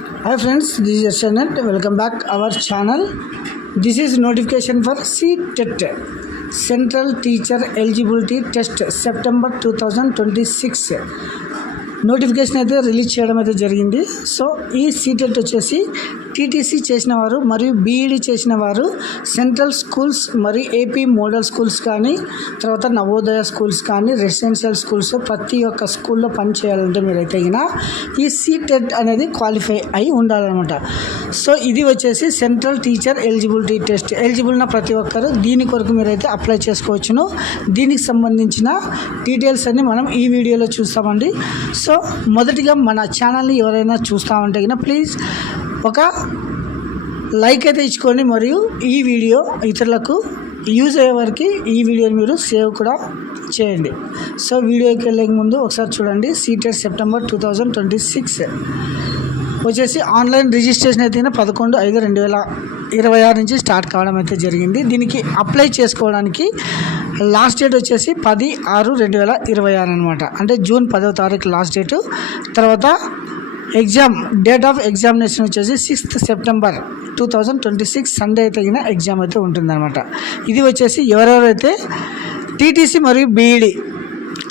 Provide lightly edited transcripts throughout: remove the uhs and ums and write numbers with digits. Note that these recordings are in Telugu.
Hi friends, this is Yashanet. Welcome back our channel. This is notification for CTET Central Teacher Eligibility Test September 2026 notification అయితే రిలీజ్ చేయడం అయితే జరిగింది. సో ఈ సీటెట్ వచ్చేసి టీటీసీ చేసిన వారు మరియు బీఈడి చేసిన వారు సెంట్రల్ స్కూల్స్ మరియు ఏపీ మోడల్ స్కూల్స్ కానీ తర్వాత నవోదయ స్కూల్స్ కానీ రెసిడెన్షియల్ స్కూల్స్ ప్రతి ఒక్క స్కూల్లో పనిచేయాలంటే మీరైతే అయినా ఈ సీటెట్ అనేది క్వాలిఫై అయి ఉండాలన్నమాట. సో ఇది వచ్చేసి central teacher eligibility test. Eligible ఉన్న ప్రతి ఒక్కరు దీని కొరకు మీరైతే అప్లై చేసుకోవచ్చును. దీనికి సంబంధించిన డీటెయిల్స్ అన్ని మనం ఈ వీడియోలో చూస్తామండి. సో మొదటిగా మన ఛానల్ని ఎవరైనా చూస్తామంటే కన్నా ప్లీజ్ ఒక లైక్ అయితే ఇచ్చుకోండి, మరియు ఈ వీడియో ఇతరులకు యూజ్ అయ్యే వారికి ఈ వీడియోని మీరు సేవ్ కూడా చేయండి. సో వీడియోకి వెళ్ళే ముందు ఒకసారి చూడండి. సీటెట్ సెప్టెంబర్ 2026 వచ్చేసి ఆన్లైన్ రిజిస్ట్రేషన్ అయితే 11/5/2026 నుంచి స్టార్ట్ కావడం అయితే జరిగింది. దీనికి అప్లై చేసుకోవడానికి లాస్ట్ డేట్ వచ్చేసి 10/6/2026 అనమాట. అంటే జూన్ 10వ తారీఖు లాస్ట్ డేటు. తర్వాత ఎగ్జామ్ డేట్ ఆఫ్ ఎగ్జామినేషన్ వచ్చేసి 6th సెప్టెంబర్ 2026 సండే అయితే ఎగ్జామ్ అయితే ఉంటుందన్నమాట. ఇది వచ్చేసి ఎవరెవరైతే టీటీసీ మరియు బీఈడి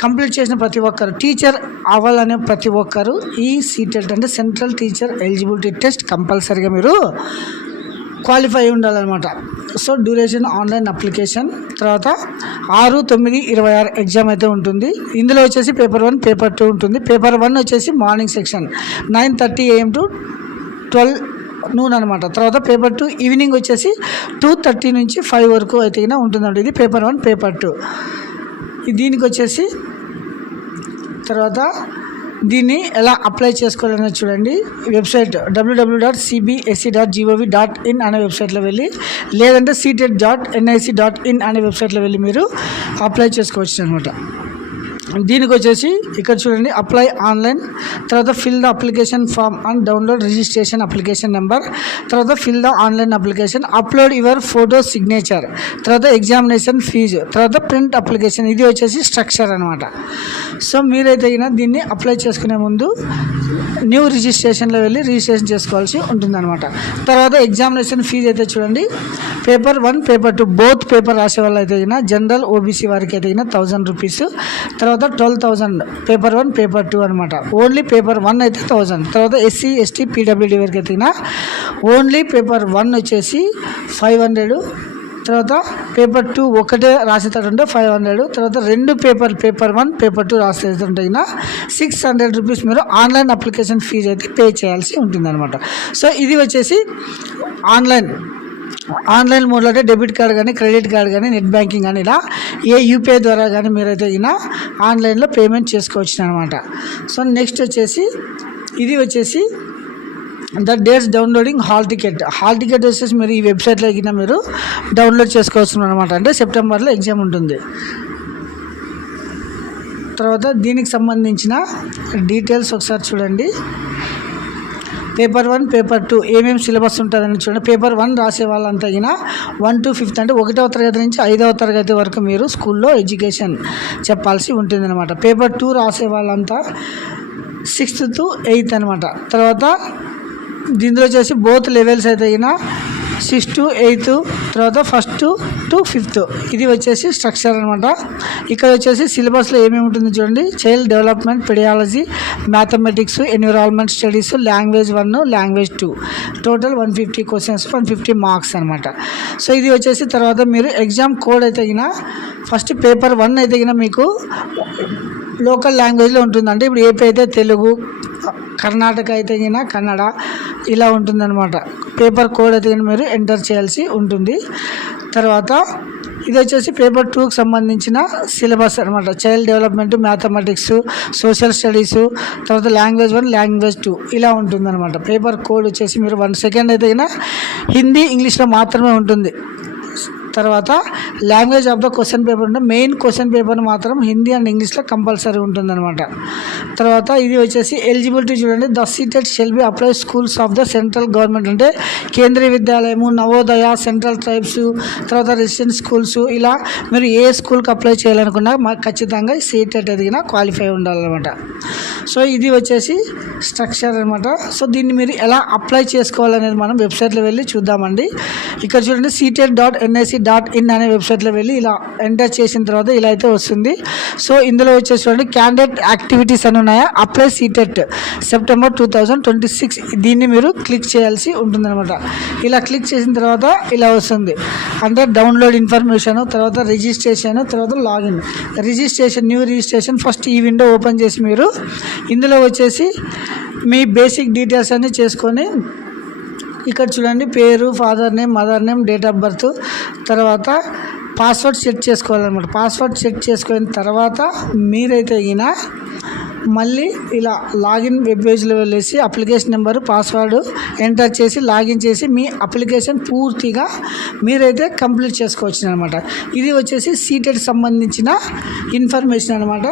కంప్లీట్ చేసిన ప్రతి ఒక్కరు, టీచర్ అవ్వాలనే ప్రతి ఒక్కరు ఈ సీటెట్ అంటే సెంట్రల్ టీచర్ ఎలిజిబిలిటీ టెస్ట్ కంపల్సరీగా మీరు క్వాలిఫై ఉండాలన్నమాట. సో డ్యూరేషన్ ఆన్లైన్ అప్లికేషన్ తర్వాత 6/9/26 ఎగ్జామ్ అయితే ఉంటుంది. ఇందులో వచ్చేసి పేపర్ 1 పేపర్ 2 ఉంటుంది. పేపర్ 1 వచ్చేసి morning section 9:30 AM to 12 noon అనమాట. తర్వాత పేపర్ 2 ఈవినింగ్ వచ్చేసి 2:30 నుంచి 5 వరకు అయితే ఉంటుందండి. ఇది పేపర్ 1 పేపర్ 2. దీనికి వచ్చేసి తర్వాత దీన్ని ఎలా అప్లై చేసుకోవాలనేది చూడండి. వెబ్సైట్ www.cbse.gov.in అనే వెబ్సైట్లో వెళ్ళి, లేదంటే ctet.nic.in అనే వెబ్సైట్లో వెళ్ళి మీరు అప్లై చేసుకోవచ్చు అనమాట. దీనికి వచ్చేసి ఇక్కడ చూడండి, అప్లై ఆన్లైన్, తర్వాత fill the application form and download registration application number, తర్వాత fill the online application, upload your photo signature, తర్వాత ఎగ్జామినేషన్ ఫీజు, తర్వాత ప్రింట్ అప్లికేషన్. ఇది వచ్చేసి స్ట్రక్చర్ అనమాట. సో మీరైతే దీన్ని అప్లై చేసుకునే ముందు న్యూ రిజిస్ట్రేషన్లో వెళ్ళి రిజిస్ట్రేషన్ చేసుకోవాల్సి ఉంటుందన్నమాట. తర్వాత ఎగ్జామినేషన్ ఫీజు అయితే చూడండి, పేపర్ 1 పేపర్ 2 బోత్ పేపర్ రాసే వాళ్ళు అయితే జనరల్ ఓబీసీ వారికి అయితే 1000 రూపీస్, తర్వాత 12,000 పేపర్ 1 పేపర్ 2 అనమాట. ఓన్లీ పేపర్ 1 అయితే 1000. తర్వాత ఎస్సీ ఎస్టీ పీడబ్ల్యూడీ వరకు అయితే ఓన్లీ పేపర్ 1 వచ్చేసి 500. తర్వాత పేపర్ 2 ఒకటే రాసేటట్టుంటే 500. తర్వాత 2 పేపర్ 1 పేపర్ 2 రాసేటంటే 600 రూపీస్ మీరు ఆన్లైన్ అప్లికేషన్ ఫీజు అయితే పే చేయాల్సి ఉంటుందన్నమాట. సో ఇది వచ్చేసి ఆన్లైన్ మోడ్లో అంటే డెబిట్ కార్డ్ కానీ క్రెడిట్ కార్డ్ కానీ నెట్ బ్యాంకింగ్ కానీ ఇలా ఏ యూపీఐ ద్వారా కానీ మీరైతే ఆన్లైన్లో పేమెంట్ చేసుకోవచ్చు అనమాట. సో నెక్స్ట్ వచ్చేసి ఇది వచ్చేసి the dates downloading hall ticket వచ్చేసి మీరు ఈ వెబ్సైట్లో మీరు డౌన్లోడ్ చేసుకోవచ్చు అనమాట. అంటే సెప్టెంబర్లో ఎగ్జామ్ ఉంటుంది. తర్వాత దీనికి సంబంధించిన డీటెయిల్స్ ఒకసారి చూడండి. పేపర్ 1 పేపర్ 2 ఏమేమి సిలబస్ ఉంటుందని చూడండి. పేపర్ 1 రాసే వాళ్ళంతా 1 to 5th అంటే 1వ తరగతి నుంచి 5వ తరగతి వరకు మీరు స్కూల్లో ఎడ్యుకేషన్ చెప్పాల్సి ఉంటుందన్నమాట. పేపర్ 2 రాసే వాళ్ళంతా 6th to 8th అనమాట. తర్వాత దీంట్లో వచ్చేసి బోత్ లెవెల్స్ అయితే 6th to 8th, తర్వాత 1st to 5th. ఇది వచ్చేసి స్ట్రక్చర్ అనమాట. ఇక్కడ వచ్చేసి సిలబస్లో ఏమేమి ఉంటుందో చూడండి. Child development, pedagogy, mathematics, environment studies, language 1, language 2, total 150 questions 150 marks అనమాట. సో ఇది వచ్చేసి తర్వాత మీరు ఎగ్జామ్ కోడ్ అయితే ఫస్ట్ పేపర్ 1 అయితే మీకు లోకల్ లాంగ్వేజ్లో ఉంటుందండి. ఇప్పుడు ఏపీ అయితే తెలుగు, కర్ణాటక అయితే కన్నడ ఇలా ఉంటుందన్నమాట. పేపర్ కోడ్ అయితే మీరు ఎంటర్ చేయాల్సి ఉంటుంది. తర్వాత ఇది వచ్చేసి పేపర్ 2కి సంబంధించిన సిలబస్ అనమాట. Child development, mathematics, social studies, తర్వాత లాంగ్వేజ్ 1, లాంగ్వేజ్ 2 ఇలా ఉంటుందన్నమాట. పేపర్ కోడ్ వచ్చేసి మీరు 1 సెకండ్ అయితే హిందీ ఇంగ్లీష్లో మాత్రమే ఉంటుంది. తర్వాత language of the question paper ఉంటే మెయిన్ క్వశ్చన్ పేపర్ మాత్రం హిందీ అండ్ ఇంగ్లీష్లో కంపల్సరీ ఉంటుందన్నమాట. తర్వాత ఇది వచ్చేసి ఎలిజిబిలిటీ చూడండి. The seated shall be apply schools of the central government అంటే కేంద్రీయ విద్యాలయము, నవోదయ, సెంట్రల్ ట్రైబ్స్, తర్వాత రెసిడెన్స్ స్కూల్స్, ఇలా మీరు ఏ స్కూల్కి అప్లై చేయాలనుకున్నా మాకు ఖచ్చితంగా సీటెడ్ ఎదిగిన క్వాలిఫై ఉండాలన్నమాట. సో ఇది వచ్చేసి స్ట్రక్చర్ అనమాట. సో దీన్ని మీరు ఎలా అప్లై చేసుకోవాలనేది మనం వెబ్సైట్లో వెళ్ళి చూద్దామండి. ఇక్కడ చూడండి seated.nic.in అనే వెబ్సైట్లో వెళ్ళి ఇలా ఎంటర్ చేసిన తర్వాత ఇలా అయితే వస్తుంది. సో ఇందులో వచ్చేసి చూడండి క్యాండిడేట్ యాక్టివిటీస్ అని ఉన్నాయా, అప్లై సీటెట్ సెప్టెంబర్ 2026 దీన్ని మీరు క్లిక్ చేయాల్సి ఉంటుందన్నమాట. ఇలా క్లిక్ చేసిన తర్వాత ఇలా వస్తుంది అంటే డౌన్లోడ్ ఇన్ఫర్మేషన్, తర్వాత రిజిస్ట్రేషన్, తర్వాత లాగిన్. న్యూ రిజిస్ట్రేషన్ ఫస్ట్ ఈ విండో ఓపెన్ చేసి మీరు ఇందులో వచ్చేసి మీ బేసిక్ డీటెయిల్స్ అన్నీ చేసుకొని ఇక్కడ చూడండి పేరు, father name, mother name, date of birth, తర్వాత పాస్వర్డ్ సెట్ చేసుకోవాలన్నమాట. పాస్వర్డ్ సెట్ చేసుకున్న తర్వాత మీరైతే ఈయన మళ్ళీ ఇలా లాగిన్ వెబ్ పేజ్లో వెళ్ళేసి అప్లికేషన్ నెంబరు, పాస్వర్డ్ ఎంటర్ చేసి లాగిన్ చేసి మీ అప్లికేషన్ పూర్తిగా మీరైతే కంప్లీట్ చేసుకోవచ్చు అనమాట. ఇది వచ్చేసి సీటెడ్ సంబంధించిన ఇన్ఫర్మేషన్ అనమాట.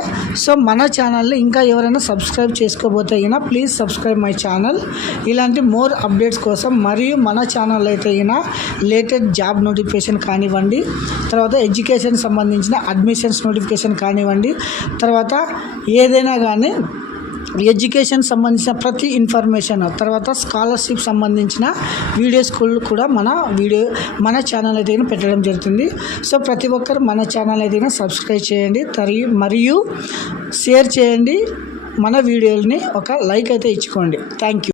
సో మన ఛానల్ని ఇంకా ఎవరైనా సబ్స్క్రైబ్ చేసుకోబోతే అయినా ప్లీజ్ సబ్స్క్రైబ్ మై ఛానల్. ఇలాంటి మోర్ అప్డేట్స్ కోసం మరియు మన ఛానల్ అయితే అయినా లేటెస్ట్ జాబ్ నోటిఫికేషన్ కానివ్వండి, తర్వాత ఎడ్యుకేషన్ సంబంధించిన అడ్మిషన్స్ నోటిఫికేషన్ కానివ్వండి, తర్వాత ఏదైనా కానీ ఎడ్యుకేషన్ సంబంధించిన ప్రతి ఇన్ఫర్మేషన్, తర్వాత స్కాలర్షిప్ సంబంధించిన వీడియోస్ కూడా మన ఛానల్ అయితే పెట్టడం జరుగుతుంది. సో ప్రతి ఒక్కరు మన ఛానల్ అయితే సబ్స్క్రైబ్ చేయండి మరియు షేర్ చేయండి. మన వీడియోని ఒక లైక్ అయితే ఇచ్చుకోండి. Thank you.